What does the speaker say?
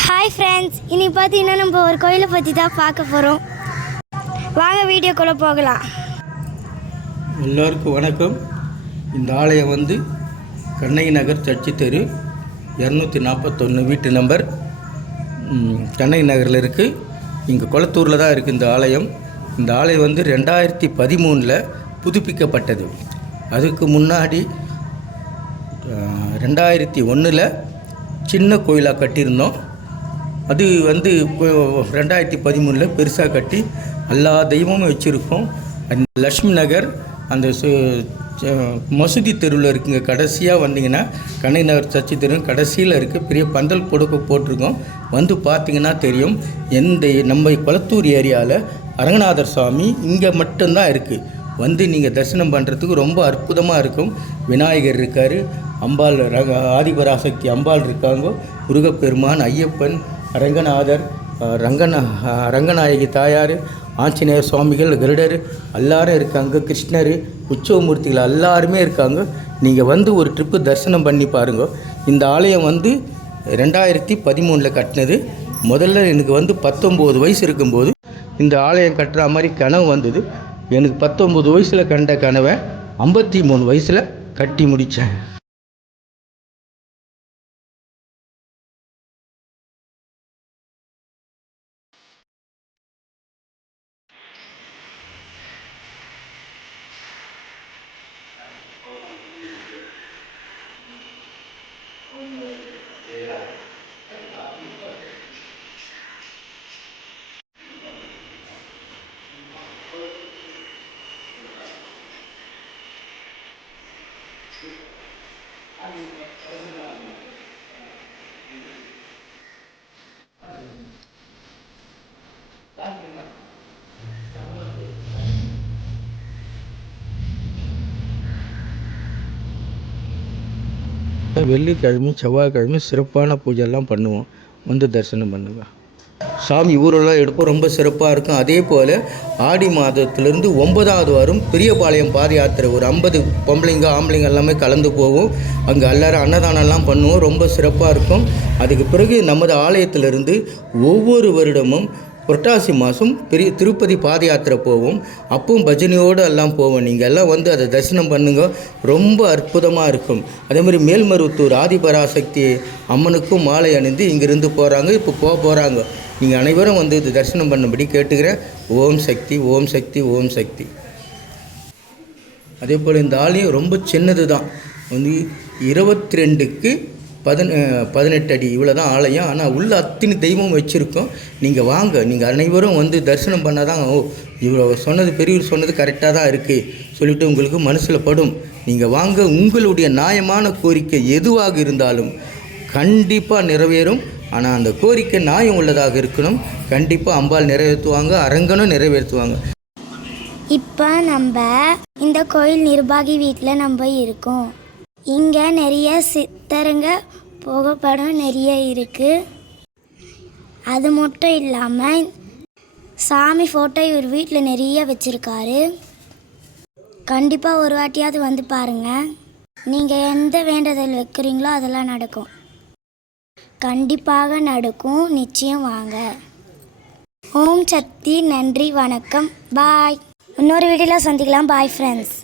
Hi friends, இனி பார்த்தீங்கன்னா நம்ம ஒரு கோயிலை பற்றி தான் பார்க்க போகிறோம். வாங்க வீடியோக்குள்ளே போகலாம். எல்லோருக்கும் வணக்கம். இந்த ஆலயம் வந்து கண்ணகி நகர் சர்ச்சி தெரு 241 வீட்டு நம்பர் கண்ணகி நகரில் இருக்குது. இங்கே கொளத்தூரில் தான் இருக்குது இந்த ஆலயம். இந்த ஆலயம் வந்து 2013 புதுப்பிக்கப்பட்டது. அதுக்கு முன்னாடி 2001 சின்ன கோயிலாக கட்டியிருந்தோம். அது வந்து 2013 பெருசாக கட்டி எல்லா தெய்வமும் வச்சுருக்கோம். அந்த லக்ஷ்மி நகர் அந்த மசூதி தெருவில் இருக்குங்க. கடைசியாக வந்தீங்கன்னா கண்ணகி நகர் சர்ச்சி தெரு கடைசியில் இருக்குது. பெரிய பந்தல் போட்டிருக்கோம். வந்து பார்த்திங்கன்னா தெரியும். நம்ம கொளத்தூர் ஏரியாவில் அரங்கநாதர் சுவாமி இங்கே மட்டும்தான் இருக்குது. வந்து நீங்கள் தரிசனம் பண்ணுறதுக்கு ரொம்ப அற்புதமாக இருக்கும். விநாயகர் இருக்கார், அம்பாள் ஆதிபராசக்தி அம்பாள் இருக்காங்க, முருகப்பெருமான், ஐயப்பன், அரங்கநாதர், ரங்கநாயகி தாயார், ஆஞ்சநேயர் சுவாமிகள், கருடர் எல்லாரும் இருக்காங்க, கிருஷ்ணர், உற்சவமூர்த்திகள் எல்லாருமே இருக்காங்க. நீங்கள் வந்து ஒரு ட்ரிப்பு தரிசனம் பண்ணி பாருங்க. இந்த ஆலயம் வந்து 2013 கட்டினது. முதல்ல எனக்கு வந்து 19 வயசு இருக்கும்போது இந்த ஆலயம் கட்டுற மாதிரி கனவு வந்தது. எனக்கு 19 வயசில் கண்ட கனவை 53 வயசில் கட்டி முடித்தேன். வெள்ளிக்கிழமை செவ்வாய்க்கிழமை சிறப்பான பூஜைலாம் பண்ணுவோம். வந்து தரிசனம் பண்ணுங்க. சாமி ஊரெல்லாம் எடுப்போம். ரொம்ப சிறப்பாக இருக்கும். அதே போல் ஆடி மாதத்துலேருந்து 9வது வாரம் பெரியபாளையம் பாத யாத்திரை ஒரு 50 பொம்பளைங்க ஆம்பளைங்க எல்லாமே கலந்து போவோம். அங்கே எல்லோரும் அன்னதானம்லாம் பண்ணுவோம். ரொம்ப சிறப்பாக இருக்கும். அதுக்கு பிறகு நமது ஆலயத்திலிருந்து ஒவ்வொரு வருடமும் புரட்டாசி மாதம் பெரிய திருப்பதி பாத யாத்திரை போவோம். அப்பவும் பஜனையோடு எல்லாம் போவோம். நீங்கள் எல்லாம் வந்து அதை தரிசனம் பண்ணுங்க. ரொம்ப அற்புதமாக இருக்கும். அதேமாதிரி மேல்மருவத்தூர் ஆதிபராசக்தி அம்மனுக்கும் மாலை அணிந்து இங்கேருந்து போகிறாங்க. இப்போ போகிறாங்க. நீங்கள் அனைவரும் வந்து இது தரிசனம் பண்ணும்படி கேட்டுக்கிறேன். ஓம் சக்தி, ஓம் சக்தி, ஓம் சக்தி. அதே போல் இந்த ஆலயம் ரொம்ப சின்னது தான். வந்து 22க்கு 18 அடி இவ்வளோ தான் ஆலயம். ஆனால் உள்ள அத்தனை தெய்வம் வச்சுருக்கோம். நீங்கள் வாங்க. நீங்கள் அனைவரும் வந்து தரிசனம் பண்ணால் தான் இவ்வளோ சொன்னது பெரியவர் சொன்னது கரெக்டாக தான் இருக்குது சொல்லிவிட்டு உங்களுக்கு மனசில் படும். நீங்கள் வாங்க. உங்களுடைய நியாயமான கோரிக்கை எதுவாக இருந்தாலும் கண்டிப்பாக நிறைவேறும். ஆனால் அந்த கோரிக்கை நியாயம் உள்ளதாக இருக்கணும். கண்டிப்பாக அம்பாள் நிறைவேற்றுவாங்க, அரங்கனும் நிறைவேற்றுவாங்க. இப்போ நம்ம இந்த கோயில் நிர்வாகி வீட்டில் நம்ம இருக்கோம். இங்கே நிறைய சித்தருங்க புகைப்படம் நிறைய இருக்குது. அது மட்டும் இல்லாமல் சாமி ஃபோட்டோ இவர் வீட்டில் நிறைய வச்சுருக்காரு. கண்டிப்பாக ஒரு வாட்டியாவது வந்து பாருங்கள். நீங்கள் எந்த வேண்டுதல் வைக்கிறீங்களோ அதெல்லாம் நடக்கும். கண்டிப்பாக நடக்கும். நிச்சயம் வாங்க. ஓம் சக்தி. நன்றி, வணக்கம், பாய். இன்னொரு வீடியோவில் சந்திக்கலாம். Bye friends.